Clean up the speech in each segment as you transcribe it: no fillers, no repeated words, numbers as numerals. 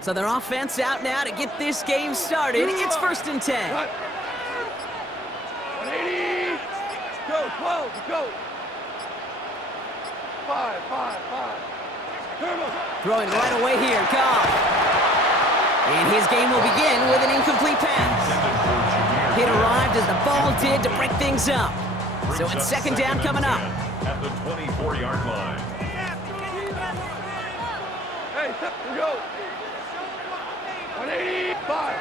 So their offense out now to get this game started. It's 1st and 10. 180. Go, 12, go. 5. Throwing right away here, Goff. And his game will begin with an incomplete pass. It arrived as the ball did to break things up. So it's 2nd down coming up. At the 24-yard line. Hey, go. 180. 5.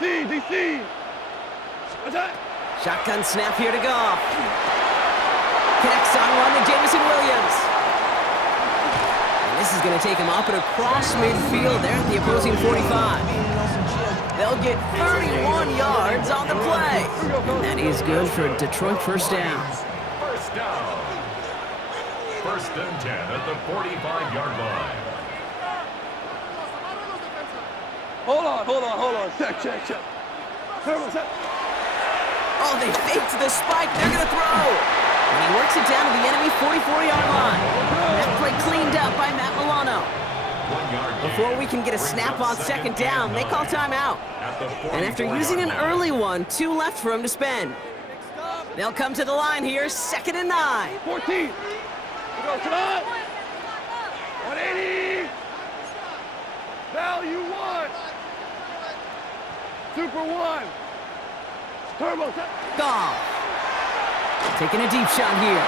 DC. Attack. Shotgun snap here to Goff. Connects on one to Jamison Williams. And this is going to take him up and across midfield there at the opposing 45. They'll get 31 yards on the play. And that is good for a Detroit 1st down. First down. 1st and 10 at the 45-yard line. Hold on. Check. Oh, they faked the spike. They're going to throw. And he works it down to the enemy 44-yard line. That play cleaned up by Matt Milano. Before we can get a snap on 2nd down, they call timeout. And after using an early one, 2 left for him to spend. They'll come to the line here, 2nd and 9. 14. Go, come on. 180. Value 1. Super 1. Turbo. Goff. Taking a deep shot here.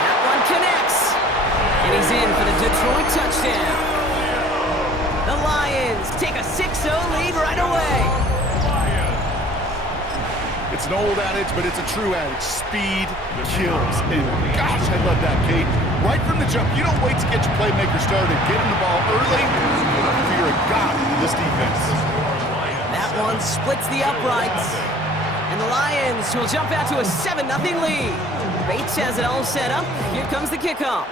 That one connects. And he's in for the Detroit touchdown. The Lions take a 6-0 lead right away. It's an old adage, but it's a true adage. Speed kills. And gosh, I love that, Kate. Right from the jump, you don't wait to get your playmaker started. Get him the ball early. You're a god in this defense. That one splits the uprights. And the Lions will jump out to a 7-0 lead. Bates has it all set up. Here comes the kickoff.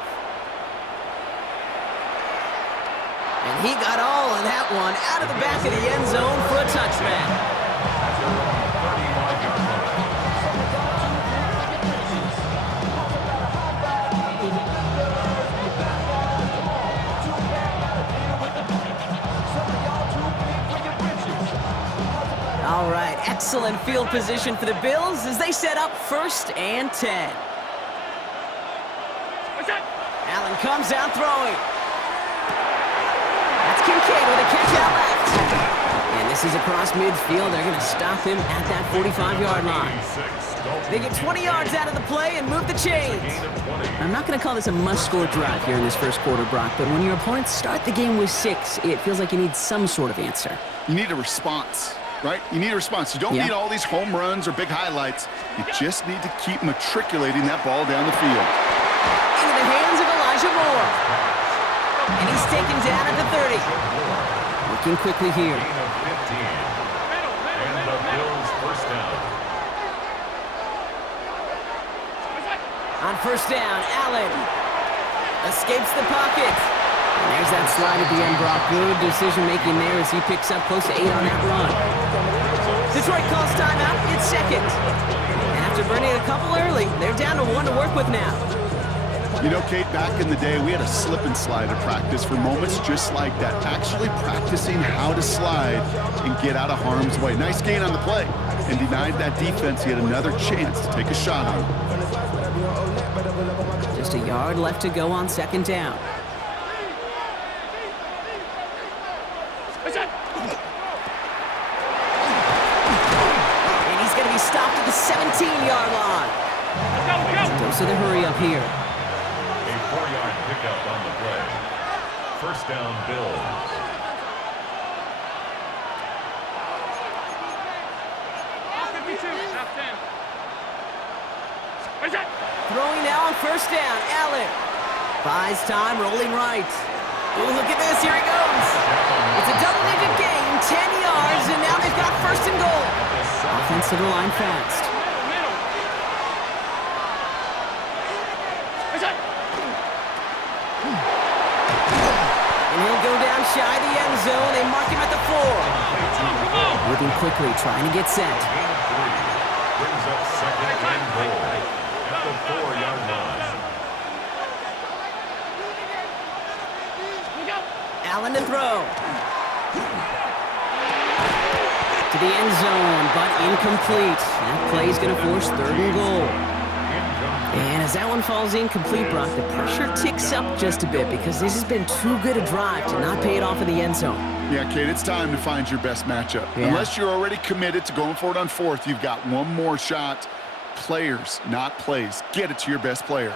And he got all of that one out of the back of the end zone for a touchback. All right, excellent field position for the Bills as they set up 1st and 10. Allen comes out throwing. That's Kincaid with a catch out left. And this is across midfield. They're going to stop him at that 45-yard line. They get 20 yards out of the play and move the chains. I'm not going to call this a must-score drive here in this 1st quarter, Brock, but when your opponents start the game with 6, it feels like you need some sort of answer. You need a response. Right? You need a response. You don't need all these home runs or big highlights. You just need to keep matriculating that ball down the field. Into the hands of Elijah Moore. And he's taken down at the 30. Looking quickly here. And the Bills 1st down. On 1st down, Allen escapes the pocket. And there's that slide at the end, Brock. Good decision-making there as he picks up close to 8 on that run. Detroit calls timeout. It's 2nd. And after burning a couple early, they're down to 1 to work with now. You know, Kate, back in the day, we had a slip and slide at practice for moments just like that. Actually practicing how to slide and get out of harm's way. Nice gain on the play. And denied that defense. He had another chance to take a shot on him. Just a yard left to go on 2nd down. Stopped at the 17-yard line. Dose of the hurry up here. A 4-yard pickup on the play. 1st down, Bills. Throwing now on 1st down, Allen. Buys time, rolling right. Ooh, look at this, here he goes. It's a double-digit gain, 10 yards, and now they've got 1st and goal. Offense to the line fast. And he'll go down shy of the end zone. They mark him at the 4. Moving quickly, trying to get set. Gain of 3. Brings up second and goal at the 4-yard line. Allen to throw. To the end zone, but incomplete. That play's going to force 3rd and goal. And as that one falls incomplete, Brock, the pressure ticks up just a bit because this has been too good a drive to not pay it off in the end zone. Yeah, Kate, it's time to find your best matchup. Yeah. Unless you're already committed to going for it on 4th, you've got one more shot. Players, not plays. Get it to your best player.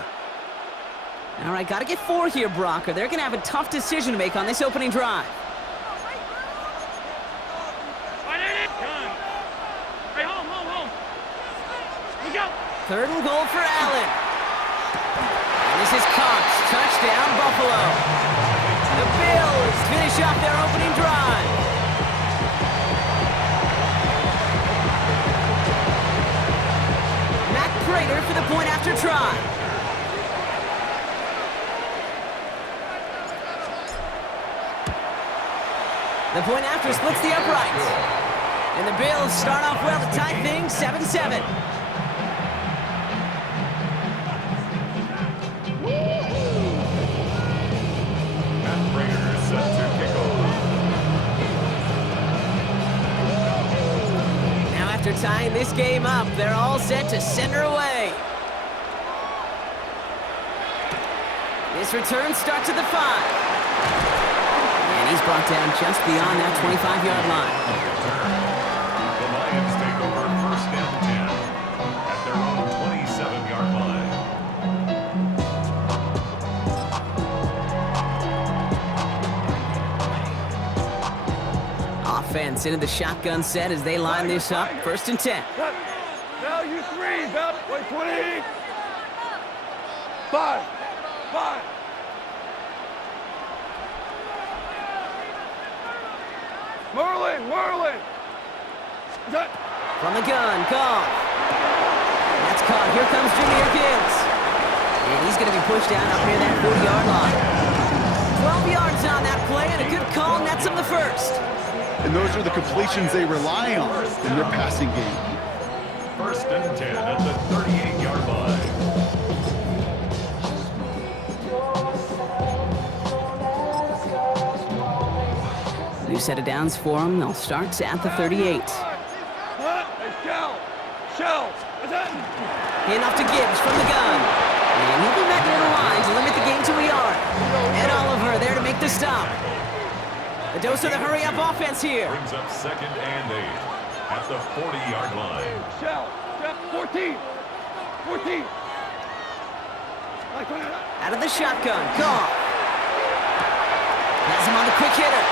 All right, got to get 4 here, Brock, or they're going to have a tough decision to make on this opening drive. Look out! 3rd and goal for Allen. And this is Cox. Touchdown, Buffalo. The Bills finish off their opening drive. Matt Prater for the point after try. The point after splits the uprights. And the Bills start off well to tie things 7-7. Matt Prater set to kick off. Now after tying this game up, they're all set to send her away. This return starts at the 5. And he's brought down just beyond that 25-yard line. The Lions take over 1st and 10 at their own 27-yard line. Offense into the shotgun set as they line this up. 1st and 10. Value 3, value 20. 5. Merlin. From the gun, Goff. That's caught. Here comes Junior Gibbs. And he's going to be pushed down up near that 40-yard line. 12 yards on that play, and a good call nets him the 1st. And those are the completions they rely on in their passing game. 1st and 10 at the 38-yard line. New set of downs for them. They'll start at the 38. Shell. Hand off to Gibbs from the gun. And he'll be back near the line to limit the game to a yard. Ed Oliver there to make the stop. The dose of the hurry-up offense here. Brings up 2nd and 8 at the 40-yard line. Shell. 14. Out of the shotgun, Goff. Has him on the quick hitter.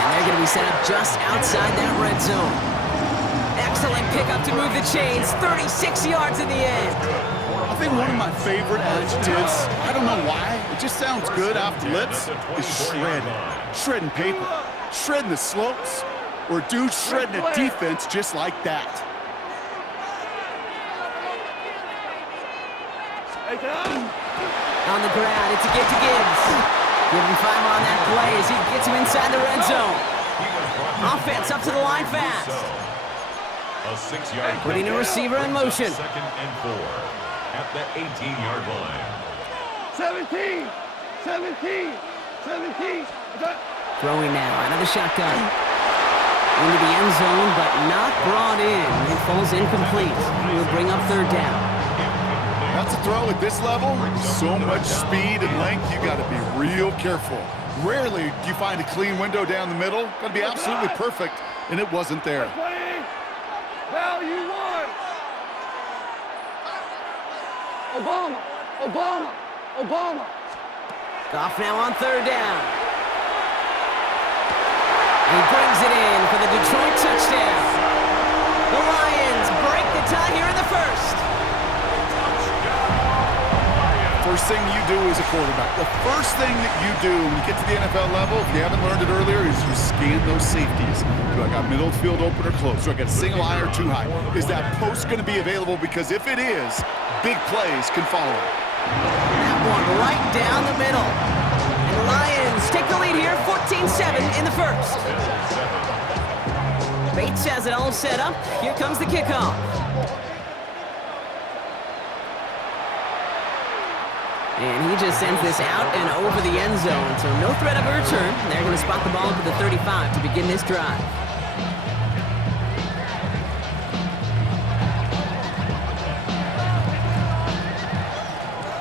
And they're going to be set up just outside that red zone. Excellent pickup to move the chains. 36 yards in the end. I think one of my favorite adjectives, I don't know why, it just sounds good off the lips, is shred. Shredding paper, shredding the slopes, or dude shredding a defense just like that. On the ground, it's a give to Gibbs. Give him 5 on that play as he gets him inside the red zone. Offense up to the line fast. A 6-yard Putting a receiver in motion. 2nd and 4 at the 18-yard line. 17. Throwing now out of the shotgun. Into the end zone, but not brought in. It falls incomplete. We'll bring up 3rd down. That's a throw at this level. So much speed and length, you got to be real careful. Rarely do you find a clean window down the middle. Got to be absolutely perfect, and it wasn't there. Value 1. Obama. Goff now on 3rd down. He brings it in for the Detroit touchdown. The Lions break the tie here in the 1st. First thing you do as a quarterback, the first thing that you do when you get to the NFL level, if you haven't learned it earlier, is you scan those safeties. Do I got middle field open or close? Do I got a single high or 2 high? Is that post going to be available? Because if it is, big plays can follow. That one right down the middle. And the Lions Lions take the lead here, 14-7 in the first. Bates has it all set up. Here comes the kickoff. And he just sends this out and over the end zone, so no threat of a return. They're going to spot the ball up at the 35 to begin this drive.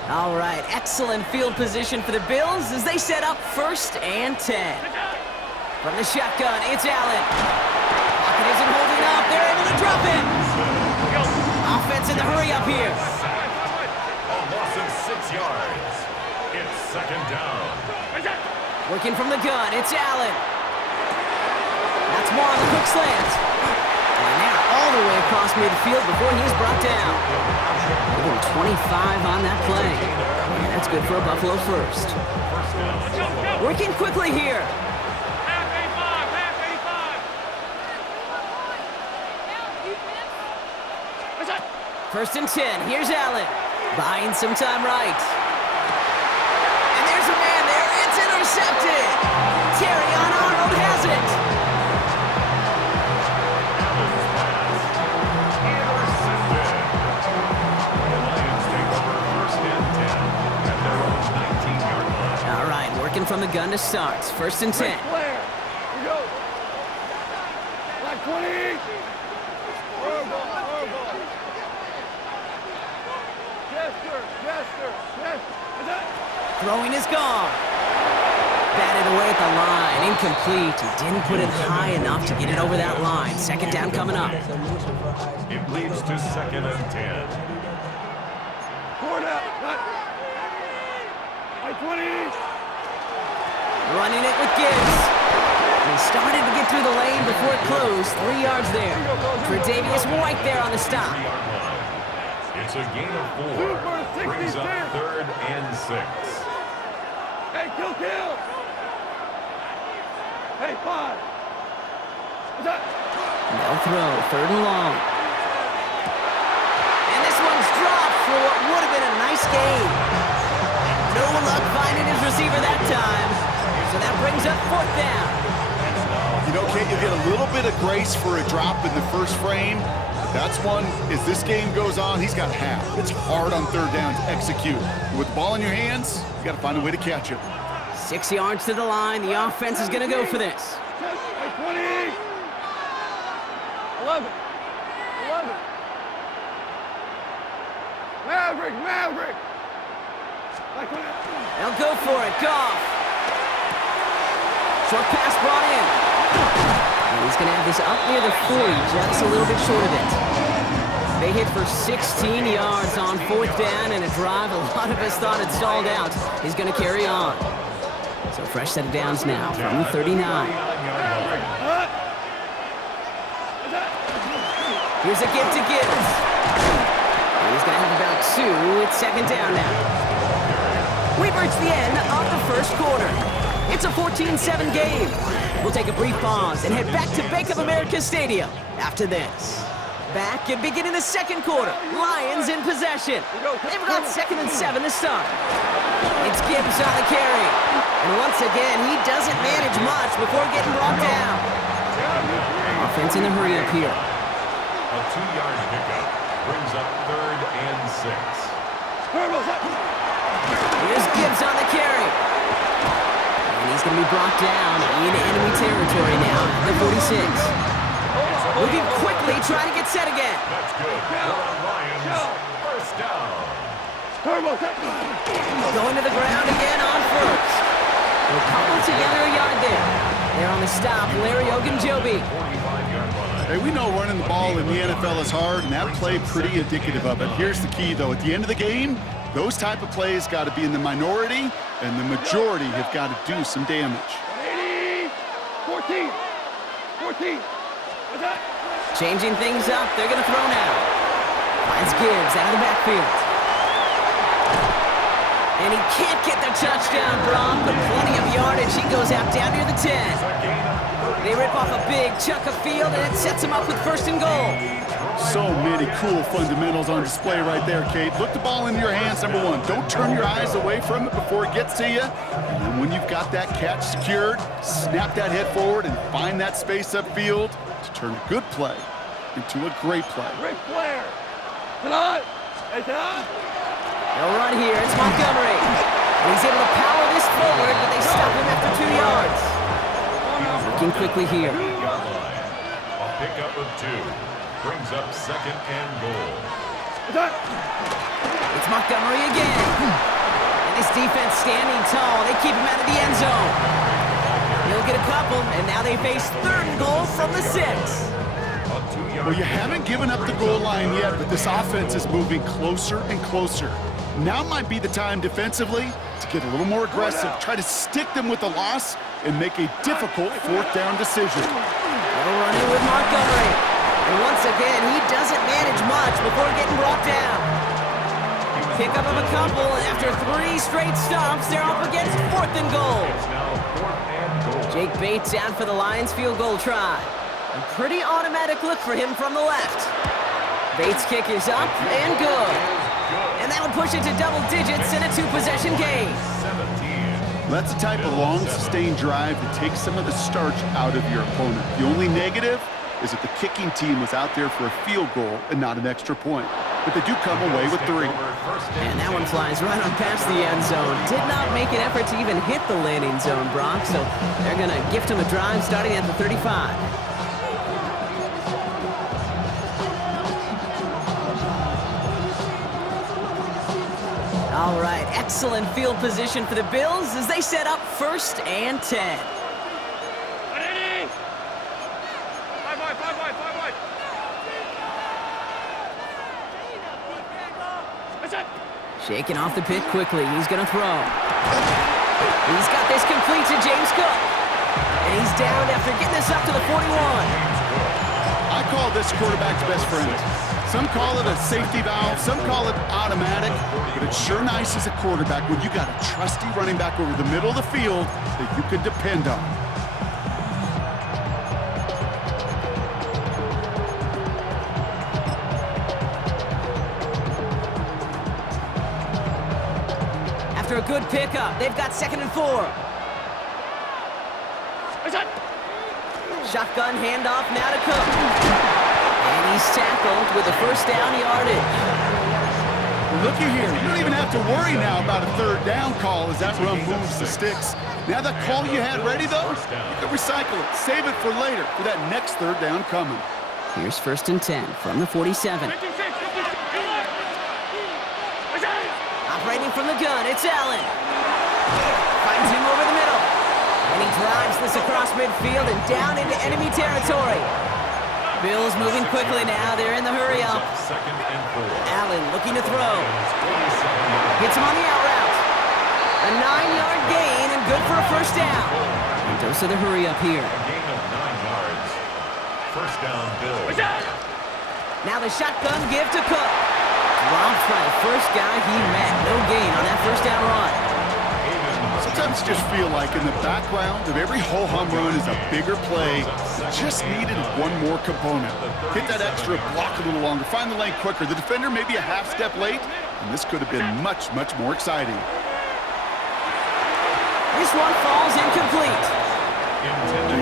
All right, excellent field position for the Bills as they set up 1st and 10. From the shotgun, it's Allen. Pocket isn't holding up. They're able to drop it. Offense in the hurry up here. A loss of 6 yards. It's 2nd down. Working from the gun, it's Allen. That's more on the quick slant. And now all the way across midfield before he's brought down. Over 25 on that play. And that's good for a Buffalo first. Working quickly here. First and 10, here's Allen. Buying some time right. And there's a man there, it's intercepted. Terry on Arnold has it. All right, working from the gun to start. 1st and 10. Here we go. Like 20. Throwing is gone. Batted away at the line. Incomplete. He didn't put it high enough to get it over that line. 2nd down coming up. It leads to 2nd and 10. Forward out. Like 20. Running it with Gibbs. He started to get through the lane before it closed. 3 yards there. Tre'Davious White there on the stop. It's a gain of 4. Brings up 3rd and 6. Hey, kill. Hey, 5. No throw. 3rd and long. And this one's dropped for what would have been a nice gain. No luck finding his receiver that time. So that brings up 4th down. You know, Kate, you get a little bit of grace for a drop in the first frame. That's one, as this game goes on, he's got half. It's hard on 3rd down to execute. With the ball in your hands, you got to find a way to catch it. 6 yards to the line. The offense is going to go for this. 20. 11. Maverick. Like 20. They'll go for it. Goff. Short pass brought in. And he's going to have this up near the 40, just a little bit short of it. They hit for 16 yards on 4th down, and a drive a lot of us thought had stalled out is going to carry on. So fresh set of downs now from the 39. Here's a give to Gibbs. And he's going to have about 2. It's 2nd down now. We've reached the end of the first quarter. It's a 14-7 game. We'll take a brief pause and head back to Bank of America Stadium after this. Back and beginning the 2nd quarter. Lions in possession. They've got 2nd and 7 to start. It's Gibbs on the carry. And once again, he doesn't manage much before getting brought down. Offense in the hurry up here. A 2-yard pickup brings up 3rd and 6. Here's Gibbs on the carry. And he's going to be brought down in enemy territory now at the 46. Moving quickly, trying to get set again. That's good. Lions, 1st down. Going to the ground again on 1st. They'll cobble together a yard there. They're on the stop, Larry Ogunjobi. Hey, we know running the ball in the NFL is hard, and that play pretty indicative of it. Here's the key, though. At the end of the game, those type of plays got to be in the minority, and the majority have got to do some damage. 14. Changing things up, they're going to throw now. Finds Gibbs out of the backfield. And he can't get the touchdown, Brock, but plenty of yardage. He goes out down near the 10. They rip off a big chunk of field, and it sets them up with first and goal. So many cool fundamentals on display right there, Kate. Look the ball into your hands, number one. Don't turn your eyes away from it before it gets to you. And then when you've got that catch secured, snap that head forward and find that space upfield to turn a good play into a great play. Ric Flair. Tonight. Hey, tonight. They'll run here. It's Montgomery. And he's able to power this forward, but they stop him after 2 yards. Looking quickly here. A pickup of 2 brings up second and goal. It's Montgomery again. And this defense standing tall. They keep him out of the end zone. He'll get a couple, and now they face third and goal from the 6. Well, you haven't given up the goal line yet, but this offense is moving closer and closer. Now might be the time defensively to get a little more aggressive, try to stick them with the loss, and make a difficult fourth down decision. They'll run in with Montgomery. And once again, he doesn't manage much before getting brought down. Pick up of a couple, and after 3 straight stops, they're up against fourth and goal. Jake Bates out for the Lions field goal try. A pretty automatic look for him from the left. Bates' kick is up and good. And that'll push it to double digits in a 2-possession game. That's the type of long, sustained drive that takes some of the starch out of your opponent. The only negative is that the kicking team was out there for a field goal and not an extra point. But they do come away with 3. And that one flies right on past the end zone. Did not make an effort to even hit the landing zone, Brock, so they're going to gift him a drive starting at the 35. All right, excellent field position for the Bills as they set up first and 10. Shaking off the pit quickly. He's going to throw. He's got this complete to James Cook. And he's down after getting this up to the 41. I call this quarterback's best friend. Some call it a safety valve, some call it automatic, but it's sure nice as a quarterback when you got a trusty running back over the middle of the field that you can depend on. After a good pickup, they've got second and 4. Shotgun handoff now to Cook. And he's tackled with the first down yardage. Looky here, you don't even have to worry now about a third down call as that run moves the sticks. Now that call you had ready, though, you can recycle it, save it for later, for that next third down coming. Here's first and 10 from the 47. Operating from the gun, it's Allen. Finds him over the middle. And he drives this across midfield and down into enemy territory. Bills moving quickly now. They're in the hurry up. Allen looking to throw. Gets him on the out route. A 9-yard gain and good for a first down. And dose of the hurry up here. A gain of 9 yards. First down, Bills. Now the shotgun give to Cook. Dropped by the first guy he met. No gain on that first down run. Sometimes you just feel like in the background of every ho-hum run is a bigger play. Just needed one more component. Hit that extra block a little longer, find the lane quicker. The defender may be a half step late, and this could have been much, much more exciting. This one falls incomplete.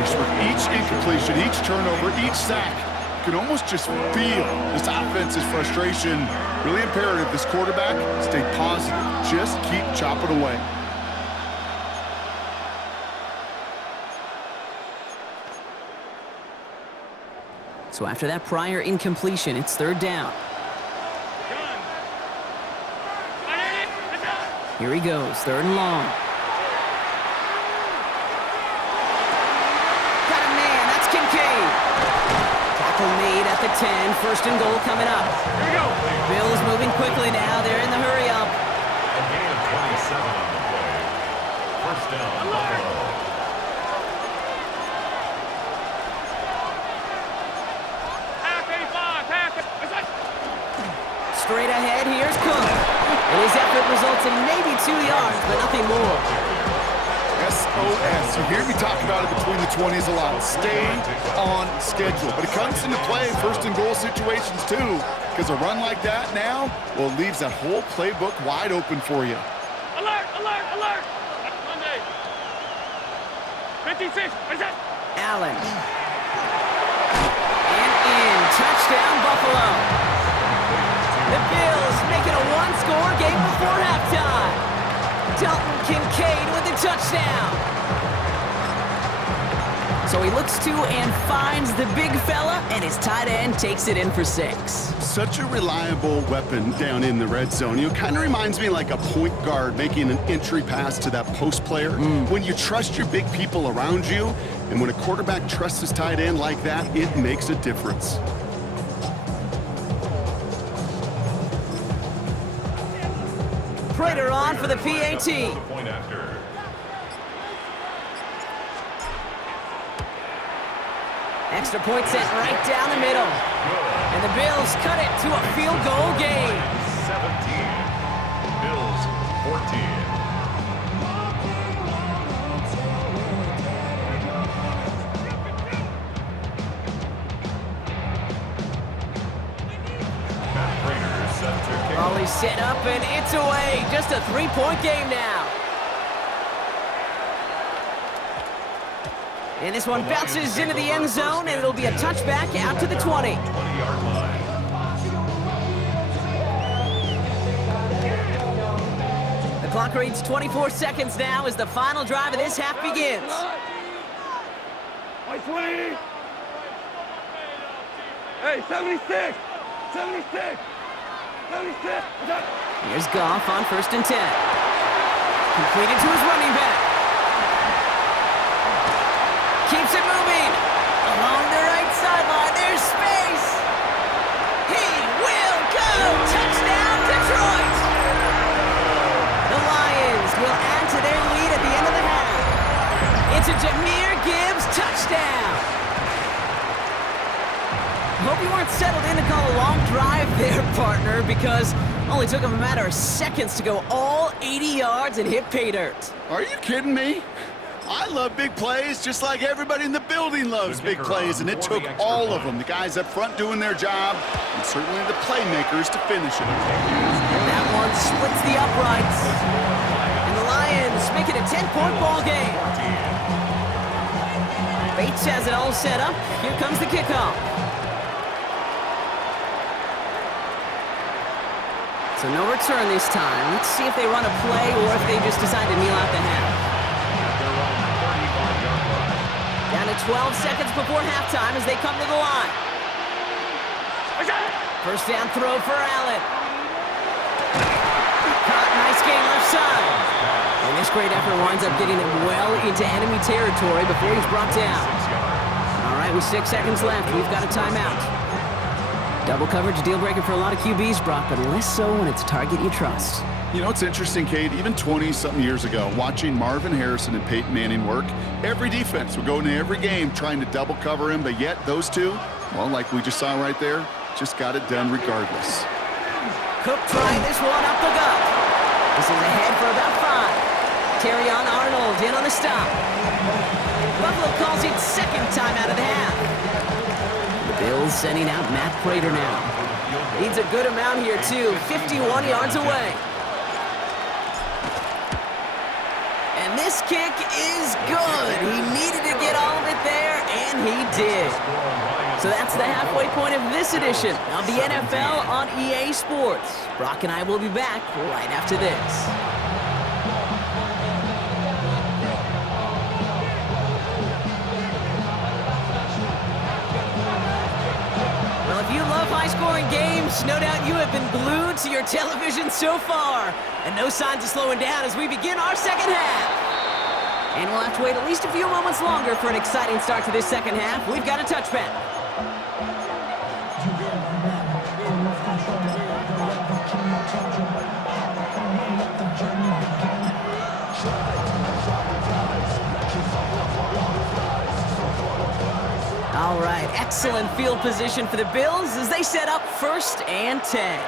With each incompletion, each turnover, each sack, you can almost just feel this offense's frustration. Really imperative this quarterback stay positive. Just keep chopping away. So after that prior incompletion, it's third down. Here he goes, third and long. Got a man, that's Kincaid. Tackle made at the 10, first and goal coming up. Here we go. Bills moving quickly now, they're in the hurry up. A gain of 27 on the play. First down, Buffalo. Straight ahead, here's Cook. And his effort results in maybe 2 yards, but nothing more. Yes, SOS. You hear me talk about it between the 20s a lot. Stay on schedule. But it comes into play first and goal situations too, because a run like that now, well, it leaves that whole playbook wide open for you. Alert, alert, alert! Monday. 56, what's that? Allen. And in. Touchdown, Buffalo. The Bills make it a one-score game before halftime. Dalton Kincaid with the touchdown. So he looks to and finds the big fella, and his tight end takes it in for 6. Such a reliable weapon down in the red zone. You know, kind of reminds me like a point guard making an entry pass to that post player. When you trust your big people around you, and when a quarterback trusts his tight end like that, it makes a difference. Prater on for the PAT. Point after. Extra point sent right down the middle. And the Bills cut it to a field goal game. 17. Bills 14. Volley set up and it's away. Just a 3-point game now. And this one bounces into the end zone, and it'll be a touchback out to the 20. 20-yard line. The clock reads 24 seconds now as the final drive of this half begins. White 20. Hey, 76. 76. 76. Here's Goff on 1st and 10. Completed to his running back. Keeps it moving. Along the right sideline, there's space. He will go. Touchdown, Detroit. The Lions will add to their lead at the end of the half. It's a Jahmyr Gibbs touchdown. Hope you weren't settled in to call a long drive there, partner, because it only took him a matter of seconds to go all 80 yards and hit pay dirt. Are you kidding me? I love big plays just like everybody in the building loves big plays, and it took all of them. The guys up front doing their job, and certainly the playmakers to finish it. That one splits the uprights. And the Lions make it a 10-point ball game. Bates has it all set up. Here comes the kickoff. So no return this time. Let's see if they run a play or if they just decide to kneel out the half. Down to 12 seconds before halftime as they come to the line. First down throw for Allen. Caught, nice gain left side. And this great effort winds up getting him well into enemy territory before he's brought down. All right, with 6 seconds left, we've got a timeout. Double coverage, deal breaker for a lot of QBs, Brock, but less so when it's a target you trust. You know, it's interesting, Kate, even 20-something years ago, watching Marvin Harrison and Peyton Manning work, every defense would go into every game trying to double cover him, but yet those two, well, like we just saw right there, just got it done regardless. Cook trying this one up the gut. This is ahead for about 5. Terrion Arnold in on the stop. Buffalo calls it second time out of the half. The Bills sending out Matt Prater now. Needs a good amount here, too. 51 yards away. And this kick is good. He needed to get all of it there, and he did. So that's the halfway point of this edition of the NFL on EA Sports. Brock and I will be back right after this. If you love high-scoring games, no doubt you have been glued to your television so far. And no signs of slowing down as we begin our second half. And we'll have to wait at least a few moments longer for an exciting start to this second half. We've got a touchback. All right, excellent field position for the Bills as they set up 1st and 10.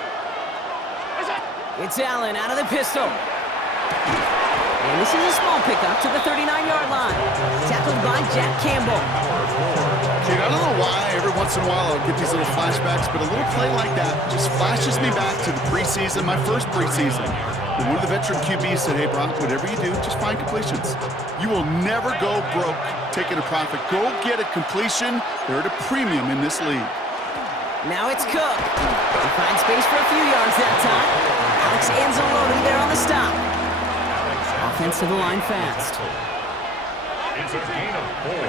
It's Allen out of the pistol. And this is a small pickup to the 39-yard line. Tackled by Jack Campbell. Kate, I don't know why every once in a while I'll get these little flashbacks, but a little play like that just flashes me back to the preseason, my first preseason. When one of the veteran QBs said, hey, Brock, whatever you do, just find completions. You will never go broke taking a profit. Go get a completion. They're at a premium in this league. Now it's Cook. He finds space for a few yards that time. Alex Anzalone there on the stop. Offense to the line fast. It's a gain of 4.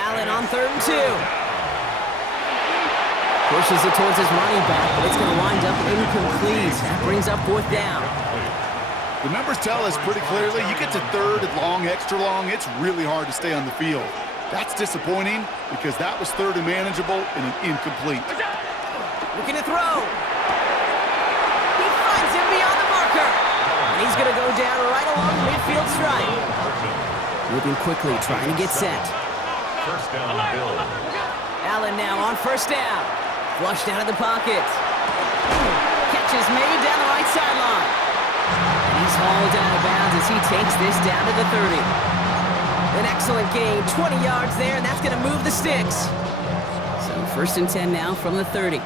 Allen on 3rd and 2. Pushes it towards his running back, but it's going to wind up incomplete. That brings up 4th down. The numbers tell us pretty clearly, you get to 3rd and long, extra long, it's really hard to stay on the field. That's disappointing because that was 3rd and manageable and an incomplete. Looking to throw. He finds him beyond the marker. And he's going to go down right along the midfield stripe. Moving quickly, trying to get set. First down, Bill. Allen now on 1st down. Flushed out of the pocket. Catch is made down the right sideline. And he's hauled out of bounds as he takes this down to the 30. An excellent gain, 20 yards there, and that's going to move the sticks. So 1st and 10 now from the 30.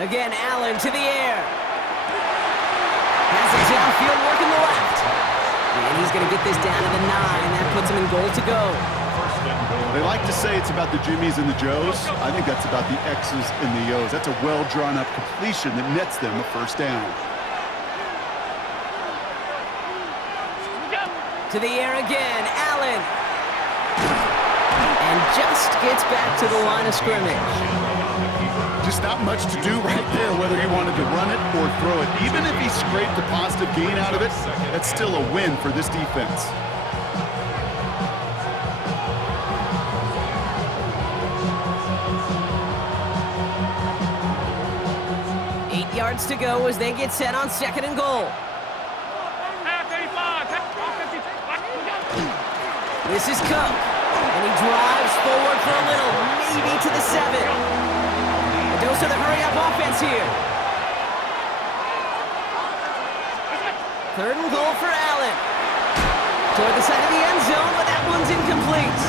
Again, Allen to the air. Has it downfield, working the left. And he's going to get this down to the 9. That puts him in goal to go. They like to say it's about the Jimmies and the Joes. I think that's about the X's and the O's. That's a well-drawn-up completion that nets them a 1st down. To the air again, Allen. And just gets back to the line of scrimmage. Just not much to do right there, whether he wanted to run it or throw it. Even if he scraped a positive gain out of it, that's still a win for this defense. Yards to go as they get set on 2nd and goal. This is Cook, and he drives forward for a little, maybe to the 7. A dose of the hurry-up offense here. 3rd and goal for Allen. Toward the side of the end zone, but that one's incomplete.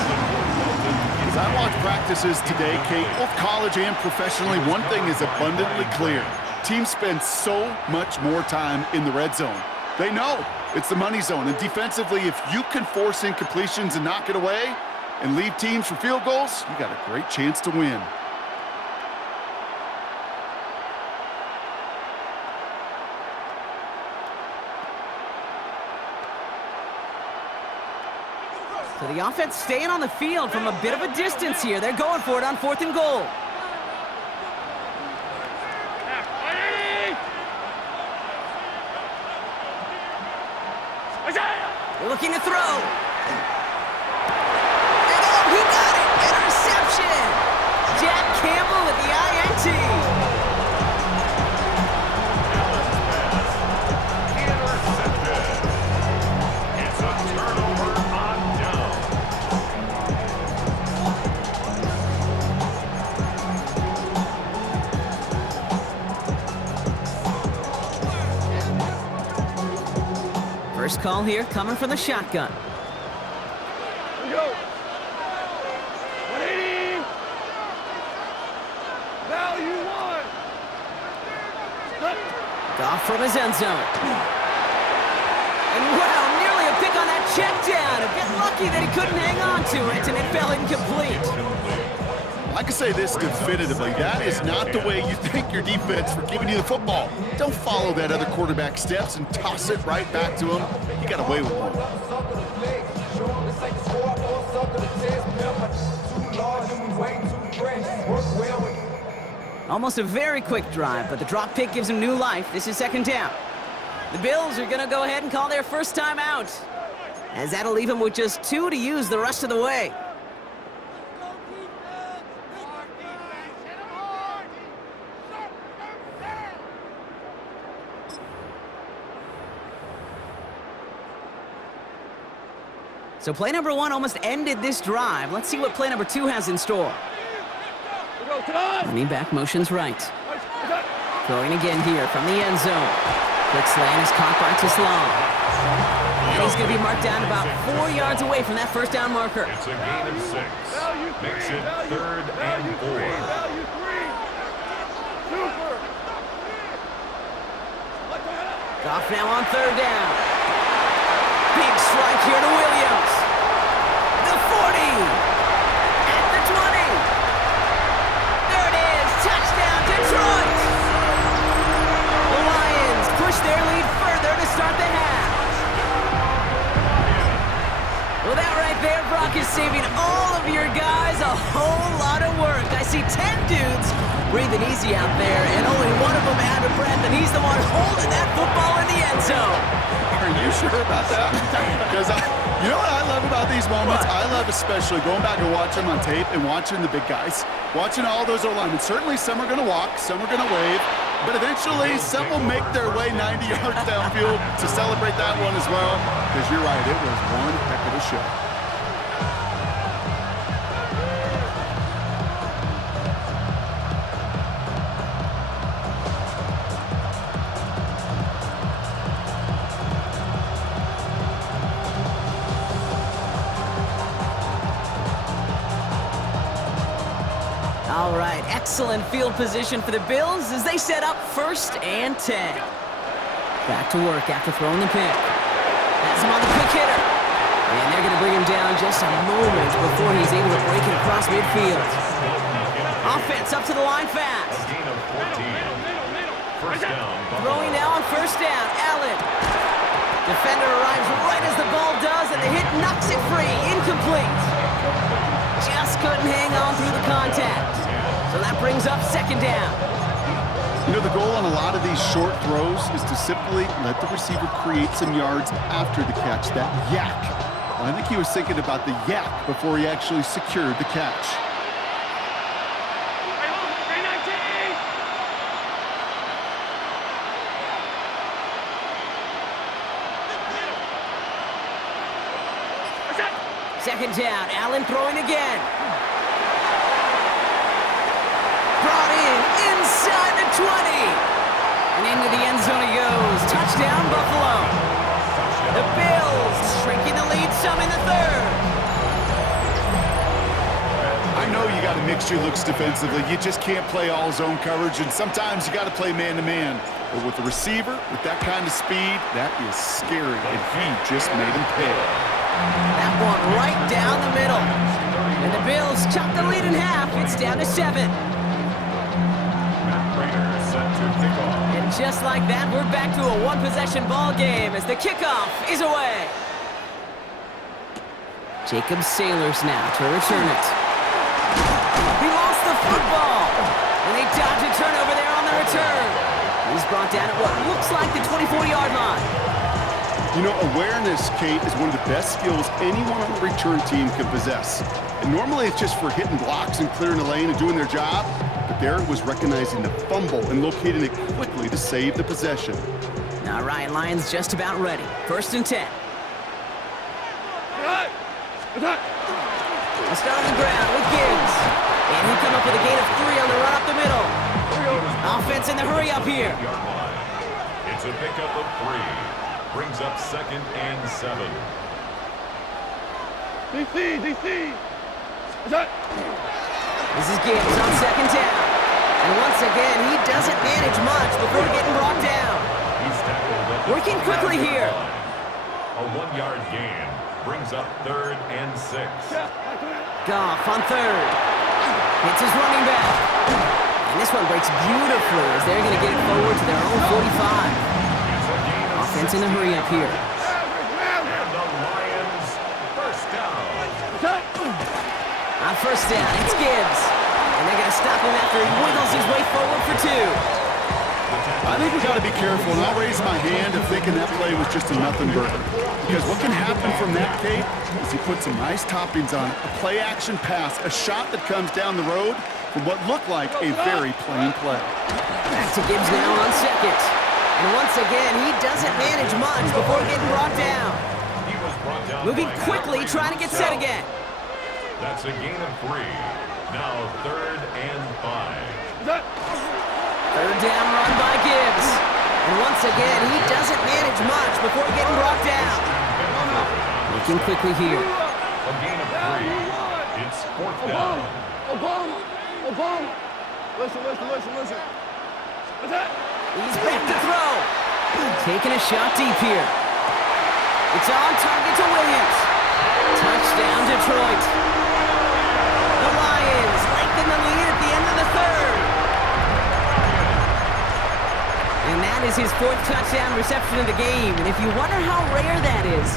As I watch practices today, Kate, both college and professionally, one thing is abundantly clear. Teams spend so much more time in the red zone. They know it's the money zone, and defensively, if you can force incompletions and knock it away and leave teams for field goals, you got a great chance to win. So the offense staying on the field from a bit of a distance here. They're going for it on 4th and goal. Looking to throw. And oh, he got it! Interception! Jack Campbell with the INT. It's a turnover on down. First call here coming from the shotgun. Here we go. 180. Value 1. Goff from his end zone. And wow, nearly a pick on that check down. A bit lucky that he couldn't hang on to it, and it fell incomplete. I can say this definitively, that is not the way you thank your defense for giving you the football. Don't follow that other quarterback steps and toss it right back to him. You got away with one. Almost a very quick drive, but the drop pick gives him new life. This is 2nd down. The Bills are going to go ahead and call their first time out, as that'll leave him with just 2 to use the rest of the way. So play number 1 almost ended this drive. Let's see what play number 2 has in store. Running back motions right. Throwing again here from the end zone. Quick slant is caught by Teslam. And he's going to be marked down about 4 yards away from that first down marker. It's a gain of 6. Makes it 3rd and 4. Value 3. Super. Goff now on 3rd down. Big strike here to Williams. The 40. At the 20. There it is. Touchdown, Detroit. The Lions push their lead further to start the half. Well, that right there, Brock, is saving all of your guys a whole lot of work. I see 10 dudes breathing easy out there, and only one of them out of breath, and he's the one holding that football in the end zone. Are you sure about that? Because you know what I love about these moments? What? I love especially going back and watching them on tape and watching the big guys. Watching all those O-linemen. Certainly some are going to walk, some are going to wave, but eventually some will make their way 90 yards downfield to celebrate that one as well. Because you're right, it was one heck of a show. All right, excellent field position for the Bills as they set up 1st and 10. Back to work after throwing the pick. Has him on the quick hitter. And they're going to bring him down just a moment before he's able to break it across midfield. Offense up to the line fast. A gain of 14. First down. Throwing now on 1st down, Allen. Defender arrives right as the ball does, and the hit knocks it free. Incomplete. Just couldn't hang on through the contact. So that brings up 2nd down. You know, the goal on a lot of these short throws is to simply let the receiver create some yards after the catch, that yak. Well, I think he was thinking about the yak before he actually secured the catch. Second down, Allen throwing again. Brought in inside the 20. And into the end zone he goes. Touchdown, Buffalo. The Bills shrinking the lead some in the 3rd. I know you got to mix your looks defensively. You just can't play all zone coverage, and sometimes you got to play man-to-man. But with the receiver, with that kind of speed, that is scary, and he just made him pay. That one right down the middle. And the Bills chop the lead in half. It's down to 7. And just like that, we're back to a one-possession ball game as the kickoff is away. Jacob Sailors now to return it. He lost the football. And they dodge a turnover there on the return. He's brought down at what looks like the 24-yard line. You know, awareness, Kate, is one of the best skills anyone on the return team can possess. And normally it's just for hitting blocks and clearing the lane and doing their job. But there it was recognizing the fumble and locating it quickly to save the possession. All right, Lions just about ready. 1st and 10. Let's start on the ground with Gibbs. And he'll come up with a gain of 3 on the run up the middle. Offense in the hurry up here. It's a pickup of 3. Brings up 2nd and 7. DC. This is Gibbs on 2nd down. And once again, he doesn't manage much before getting brought down. He's tackled up. Working quickly here. A 1-yard gain. Brings up 3rd and 6. Goff on 3rd. Hits his running back. And this one breaks beautifully as they're going to get it forward to their own 45. Offense in the hurry up here. And the Lions first down. On 1st down, it's Gibbs. And they're going to stop him after he wiggles his way forward for 2. I think we got to be careful, and I'll raise my hand if thinking that play was just a nothing burger. Because what can happen from that, Kate, is he puts some nice toppings on it. A play-action pass, a shot that comes down the road from what looked like a very plain play. Back to Gibbs now on 2nd. And once again, he doesn't manage much before getting brought down. He was brought down. Moving quickly, trying to get set again. That's a gain of 3. Now 3rd and 5. Third down run by Gibbs. And once again, he doesn't manage much before getting brought down. Looking quickly here. A gain of 3. It's 4th down. Obama. Listen. What's that? He's back to throw. Taking a shot deep here. It's on target to Williams. Touchdown, Detroit. The Lions lengthen the lead at the end of the third. And that is his 4th touchdown reception of the game. And if you wonder how rare that is,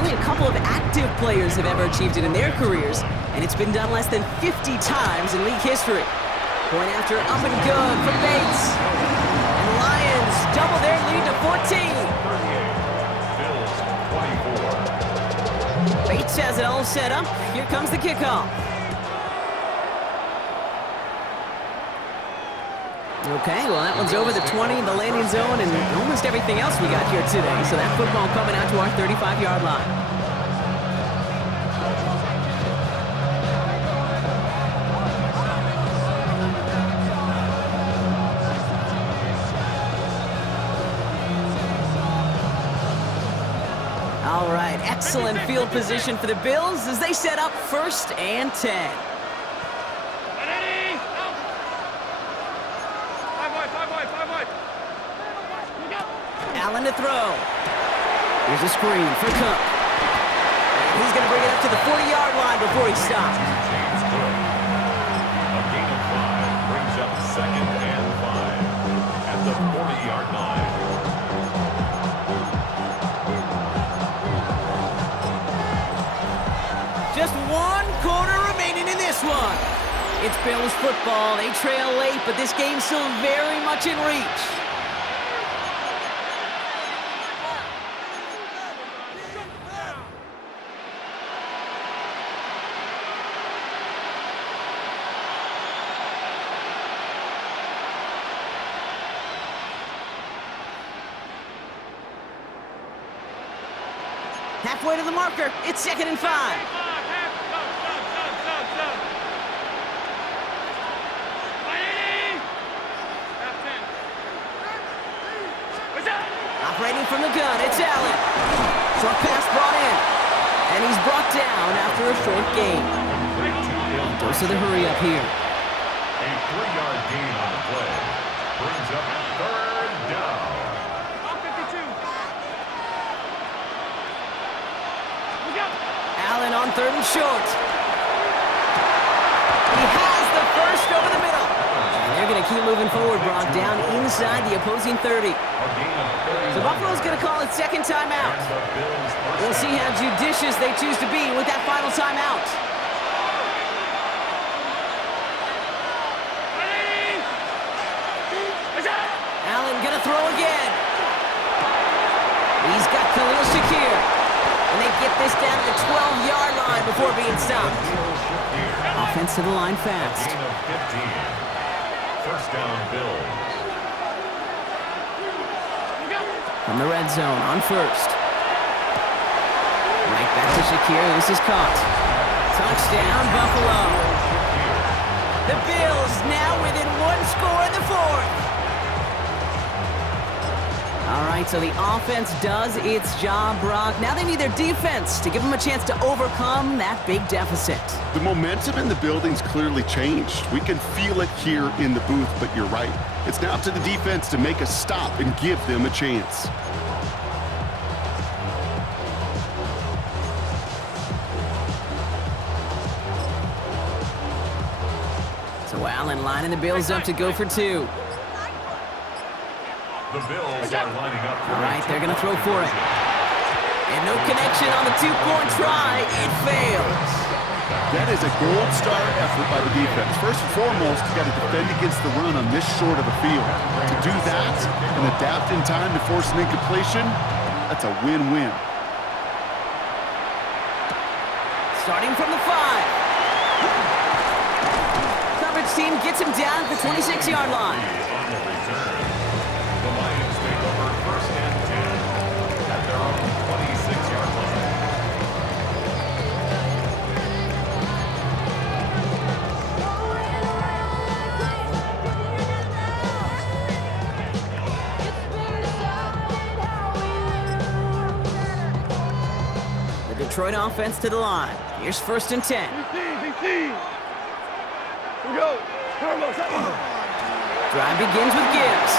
only a couple of active players have ever achieved it in their careers, and it's been done less than 50 times in league history. Point after up and good for Bates. And the Lions double their lead to 14. 38. Bills 24. Bates has it all set up. Here comes the kickoff. Okay, well, that one's over the 20, the landing zone, and almost everything else we got here today. So that football coming out to our 35-yard line. All right, excellent field position for the Bills as they set up 1st and 10. Allen to throw. Here's a screen for Cook. He's going to bring it up to the 40-yard line before he stops. James Cook. A gain of 5 brings up 2nd and 5 at the 40-yard line. Just 1 quarter remaining in this one. It's Bills football. They trail late, but this game's still very much in reach. Halfway to the marker. It's 2nd and 5. Operating from the gun, it's Allen. Short pass brought in. And he's brought down after a short gain. Goes to the hurry up here. A 3-yard gain on the play brings up 3rd down. Allen on 3rd and short. He has the first over the middle. And they're going to keep moving forward, Brock, down inside the opposing 30. So Buffalo's going to call it 2nd timeout. We'll see how judicious they choose to be with that final timeout. Allen going to throw again. He's got Khalil Shakir. And they get this down to the 12-yard line before being stopped. Offense to the line fast. Gain of 15. 1st down, Bills. From the red zone on 1st. Right back to Shakir. This is caught. Touchdown, Buffalo. The Bills now within 1 score in the 4th. All right, so the offense does its job, Brock. Now they need their defense to give them a chance to overcome that big deficit. The momentum in the building's clearly changed. We can feel it here in the booth, but you're right. It's now up to the defense to make a stop and give them a chance. So Allen lining the Bills up to go for 2. The Bills are lining up for All right, they're going to throw for it. And no connection on the 2-point try. It fails. That is a gold star effort by the defense. First and foremost, you got to defend against the run on this short of a field. To do that and adapt in time to force an incompletion, that's a win-win. Starting from the 5. Coverage team gets him down at the 26-yard line. On the return, the Lions take over 1st and 10 at their own 26-yard line. Detroit offense to the line. Here's 1st and 10. DC. Here we go. Turbo, set. Drive begins with Gibbs.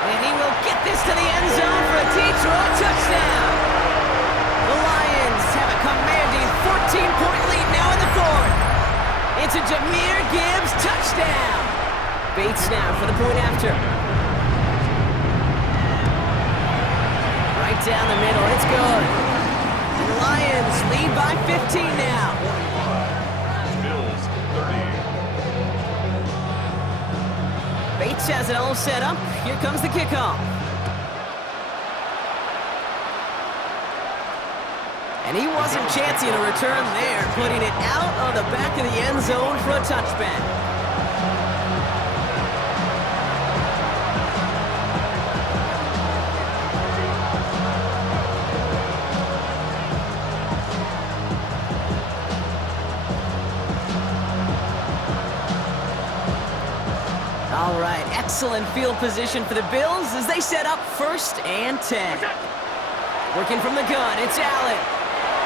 And he will get this to the end zone for a Detroit touchdown. The Lions have a commanding 14-point lead now in the 4th. It's a Jahmyr Gibbs touchdown. Bates now for the point after. Right down the middle, it's good. And the Lions lead by 15 now. Bills 30. Bates has it all set up. Here comes the kickoff. And he wasn't chancing a return there, putting it out of the back of the end zone for a touchback. All right, excellent field position for the Bills as they set up 1st and 10. Working from the gun, it's Allen.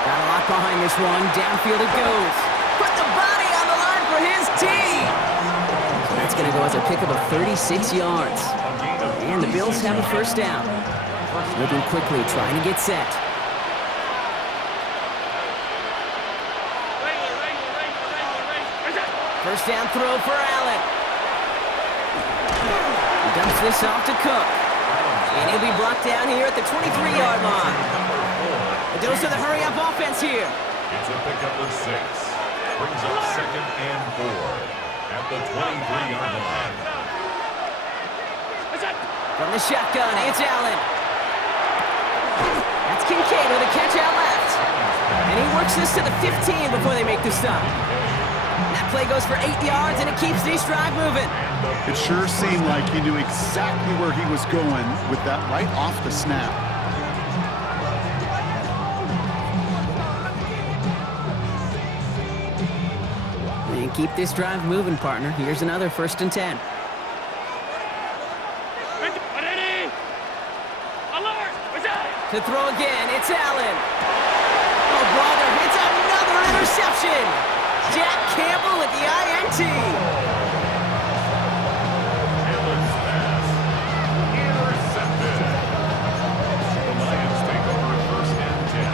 Got a lot behind this one. Downfield it goes. Put the body on the line for his team. That's going to go as a pickup of 36 yards. And the Bills have a 1st down. Moving quickly, trying to get set. First down throw for Allen. He dumps this off to Cook. And he'll be blocked down here at the 23-yard line. A dose of the hurry-up offense here. It's a pickup of 6. Brings up 2nd and 4 at the 23-yard line. From the shotgun, it's Allen. That's Kincaid with a catch out left. And he works this to the 15 before they make the stop. That play goes for 8 yards, and it keeps this drive moving. It sure seemed like he knew exactly where he was going with that right off the snap. And keep this drive moving, partner. Here's another 1st and 10. To throw again, it's Allen. Oh, brother, it's another interception. Jack Campbell with the INT. Allen's pass intercepted. The Lions take over 1st and 10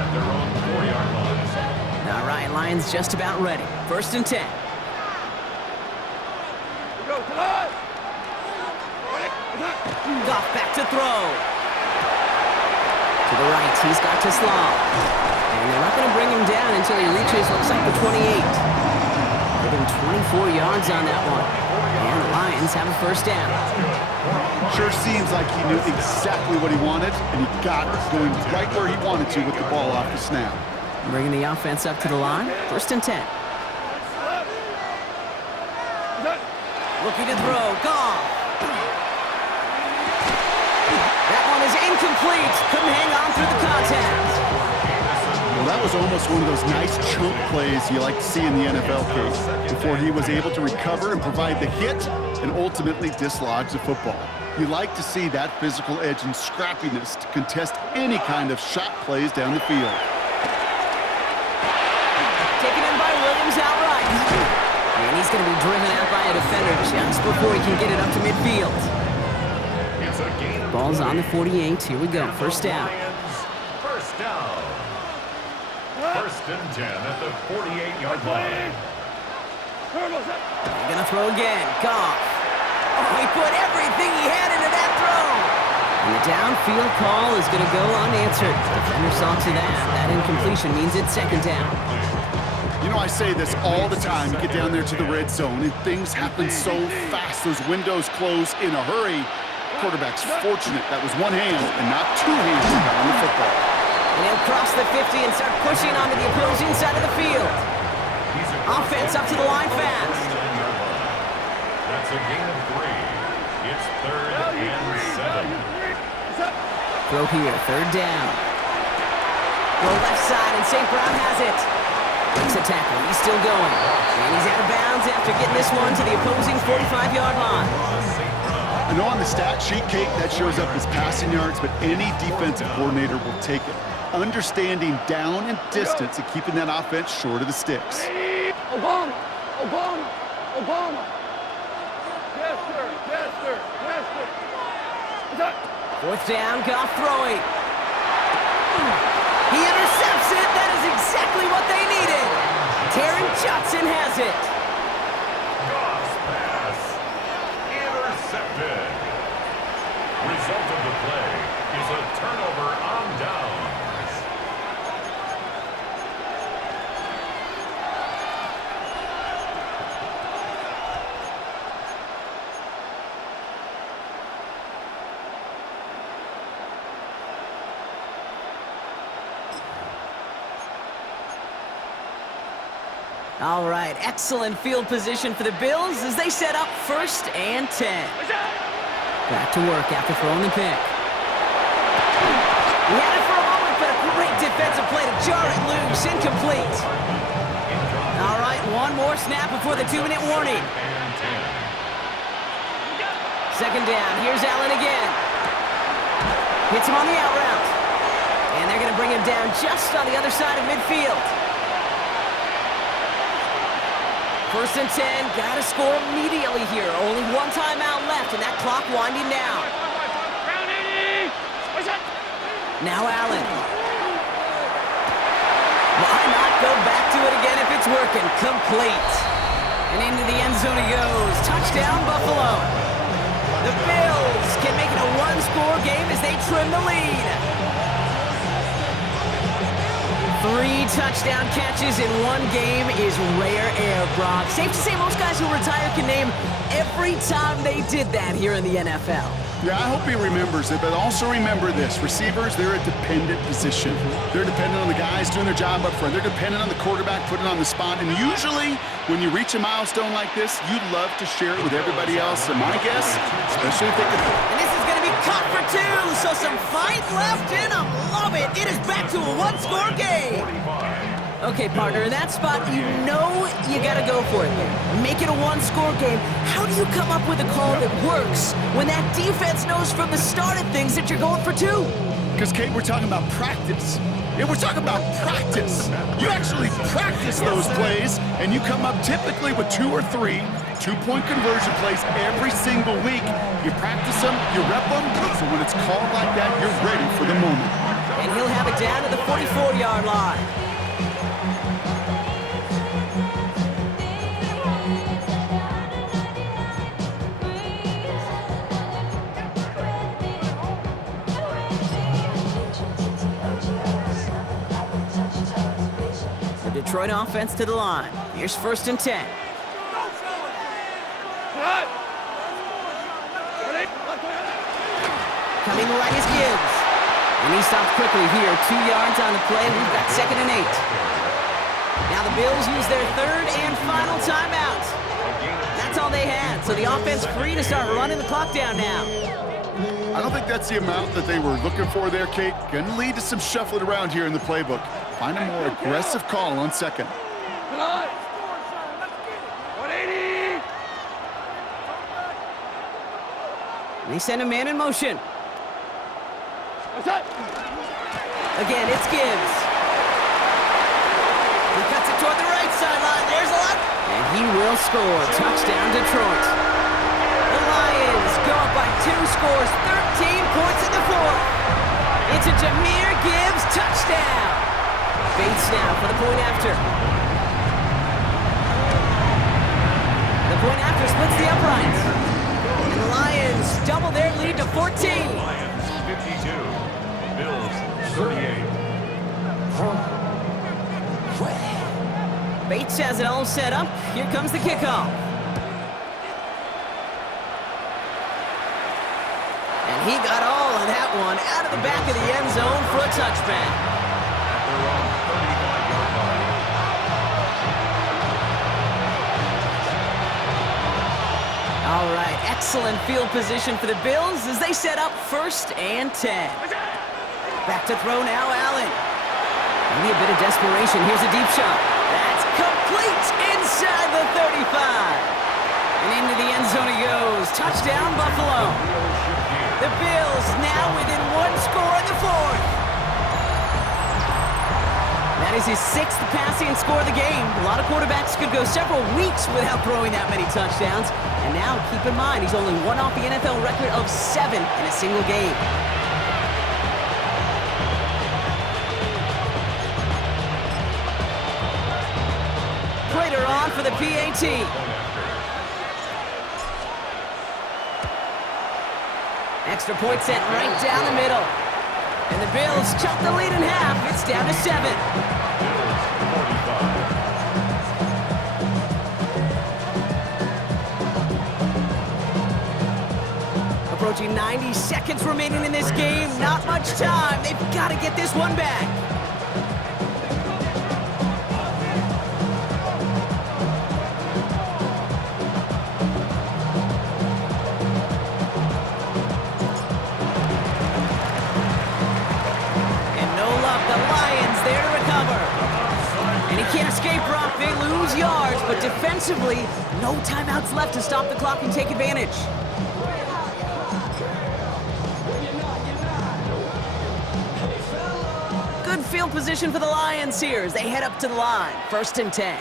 at their own 4-yard line. All right, Lions just about ready. 1st and 10. Go, come on. Goff back to throw. To the right, he's got to Slaw. And they're not going to bring him down until he reaches, looks like, the 28. Within 24 yards on that one. And the Lions have a 1st down. Sure seems like he knew exactly what he wanted, and he got going right where he wanted to with the ball off the snap. Bringing the offense up to the line. 1st and 10. Looking to throw. Goff. That one is incomplete. Couldn't hang on through the contact. Well, that was almost one of those nice chunk plays you like to see in the NFL case before he was able to recover and provide the hit and ultimately dislodge the football. You like to see that physical edge and scrappiness to contest any kind of shot plays down the field. Taken in by Williams outright. And he's going to be driven out by a defender just before he can get it up to midfield. Ball's on the 48. Here we go. 1st down. 1st down. 1st and 10 at the 48-yard line. They're going to throw again. Goff. Oh, he put everything he had into that throw. And the downfield call is going to go unanswered. Defender saw to that. That incompletion means it's 2nd down. You know, I say this all the time. You get down there to the red zone, and things happen so fast. Those windows close in a hurry. Quarterback's fortunate that was one hand and not 2 hands on the football. And he'll cross the 50 and start pushing onto the opposing side of the field. Offense up to the line fast. That's a gain of 3. It's 3rd and 7. Throw here, 3rd down. Go left side, and St. Brown has it. Breaks a tackle, he's still going. And he's out of bounds after getting this one to the opposing 45-yard line. I know on the stat sheet, Kate, that shows up as passing yards, but any defensive coordinator will take it. Understanding down and distance and keeping that offense short of the sticks. Obama! Obama! Obama! Yes, sir! Yes, sir! Yes, sir! What's that? 4th down, Goff throwing. He intercepts it. That is exactly what they needed. Taron Johnson has it. Goff's pass intercepted. Result of the play is a turnover on downs. All right, excellent field position for the Bills as they set up 1st and 10. Back to work after throwing the pick. He had it for a moment, but a great defensive play to jar it loose. Incomplete. All right, one more snap before the 2-minute warning. 2nd down, here's Allen again. Hits him on the out route. And they're going to bring him down just on the other side of midfield. 1st and 10, gotta score immediately here. Only one timeout left, and that clock winding down. Now Allen. Why not go back to it again if it's working? Complete. And into the end zone he goes. Touchdown, Buffalo. The Bills can make it a one-score game as they trim the lead. 3 touchdown catches in one game is rare air, Brock. Safe to say most guys who retire can name every time they did that here in the NFL. Yeah, I hope he remembers it, but also remember this. Receivers, they're a dependent position. They're dependent on the guys doing their job up front. They're dependent on the quarterback putting it on the spot. And usually, when you reach a milestone like this, you'd love to share it with everybody else. And my guess, especially if they can... And this is going to be caught for 2, so some fight left in them. Love it. It is back to a one-score game. Okay, partner, in that spot, you know you got to go for it there. Make it a one-score game. How do you come up with a call that works when that defense knows from the start of things that you're going for 2? Because, Kate, we're talking about practice. Yeah, we're talking about practice. You actually practice those plays, and you come up typically with 2 or 3 two-point conversion plays every single week. You practice them, you rep them, so when it's called like that, you're ready for the moment. And he'll have it down to the 44-yard line. Detroit offense to the line. Here's 1st and 10. Coming right is Gibbs. And he stopped quickly here. 2 yards on the play. We've got 2nd and 8. Now the Bills use their 3rd and final timeout. That's all they had. So the offense free to start running the clock down now. I don't think that's the amount that they were looking for there, Kate. Going to lead to some shuffling around here in the playbook. Find a more aggressive call on 2nd. 180! They send a man in motion. Again, it's Gibbs. He cuts it toward the right sideline. There's a lot. And he will score. Touchdown, Detroit. The Lions go up by 2 scores, 13 points in the 4th. It's a Jahmyr Gibbs touchdown. Bates now for the point after. The point after splits the uprights. And the Lions double their lead to 14. Lions 52, Bills 38. Bates has it all set up. Here comes the kickoff. And he got all of that one out of the back of the end zone for a touchback. At their own 35-yard line. All right, excellent field position for the Bills as they set up 1st and 10. Back to throw now, Allen. Maybe a bit of desperation. Here's a deep shot. That's complete inside the 35. And into the end zone he goes. touchdown, Buffalo. The Bills now within one score in the fourth. That is his 6th passing score of the game. A lot of quarterbacks could go several weeks without throwing that many touchdowns. And now, keep in mind, he's only one off the NFL record of 7 in a single game. Prater on for the PAT. Extra point sent right down the middle. And the Bills chop the lead in half. It's down to 7. Approaching 90 seconds remaining in this game. Not much time. They've got to get this one back. Can't escape, Brock. They lose yards, but defensively, no timeouts left to stop the clock and take advantage. Good field position for the Lions here as they head up to the line. 1st and 10.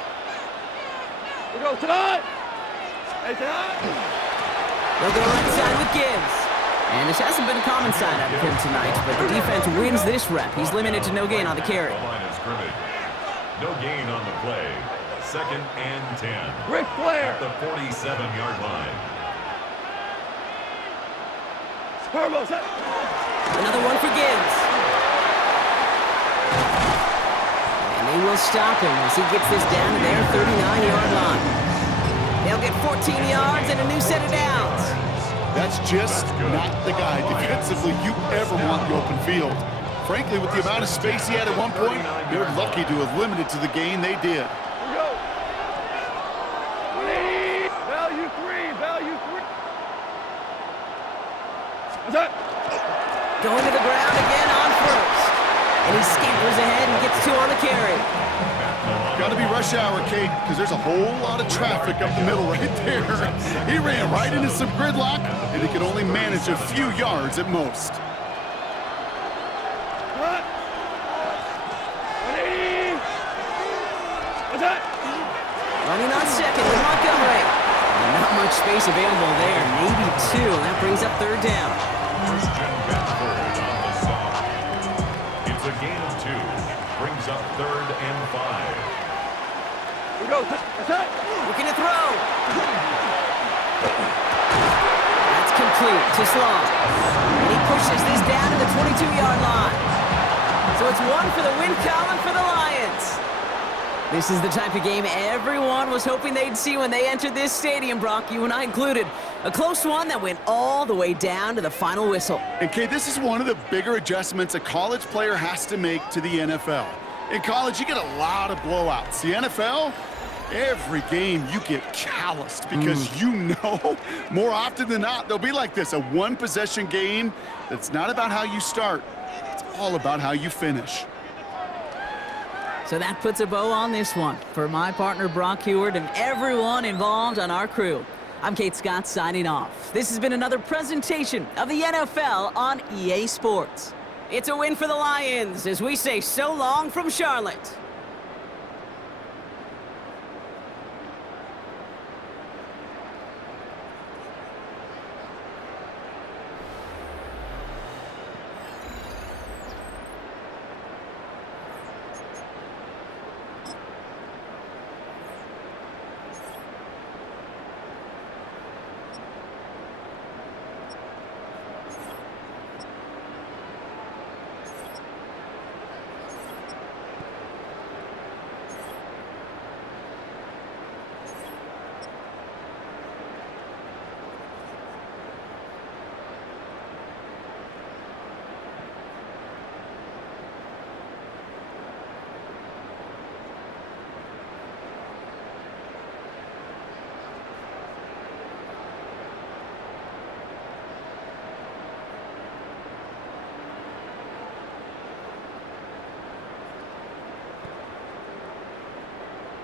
We go tonight. Hey, tonight. They'll go right side with Gibbs. And this hasn't been a common side out of him tonight, but the defense wins this rep. He's limited to no gain on the carry. No gain on the play. 2nd and 10. Ric Flair. At the 47-yard line. Another one for Gibbs. And they will stop him as he gets this down to their 39-yard line. They'll get 14 yards and a new set of downs. That's just not the guy defensively you ever want in the open field. Frankly, with the amount of space he had at one point, they're lucky to have limited to the gain they did. We go. Value 3, value 3. What's that? Going to the ground again on 1st. And he scampers ahead and gets 2 on the carry. Got to be rush hour, Kate, because there's a whole lot of traffic up the middle right there. He ran right into some gridlock, and he could only manage a few yards at most. Running on 2nd with Montgomery. And not much space available there. Maybe 2. That brings up 3rd down. Christian Benford on the stop. It's a gain of 2. Brings up 3rd and 5. We go. Looking to throw. That's complete to Sloan. And he pushes this down to the 22-yard line. So it's 1 for the win column for the Lions. This is the type of game everyone was hoping they'd see when they entered this stadium, Brock, you and I included. A close one that went all the way down to the final whistle. And Kate, this is one of the bigger adjustments a college player has to make to the NFL. In college, you get a lot of blowouts. The NFL, every game you get calloused because you know more often than not they'll be like this, a one-possession game that's not about how you start. It's all about how you finish. So that puts a bow on this one. For my partner, Brock Heward, and everyone involved on our crew, I'm Kate Scott signing off. This has been another presentation of the NFL on EA Sports. It's a win for the Lions as we say so long from Charlotte.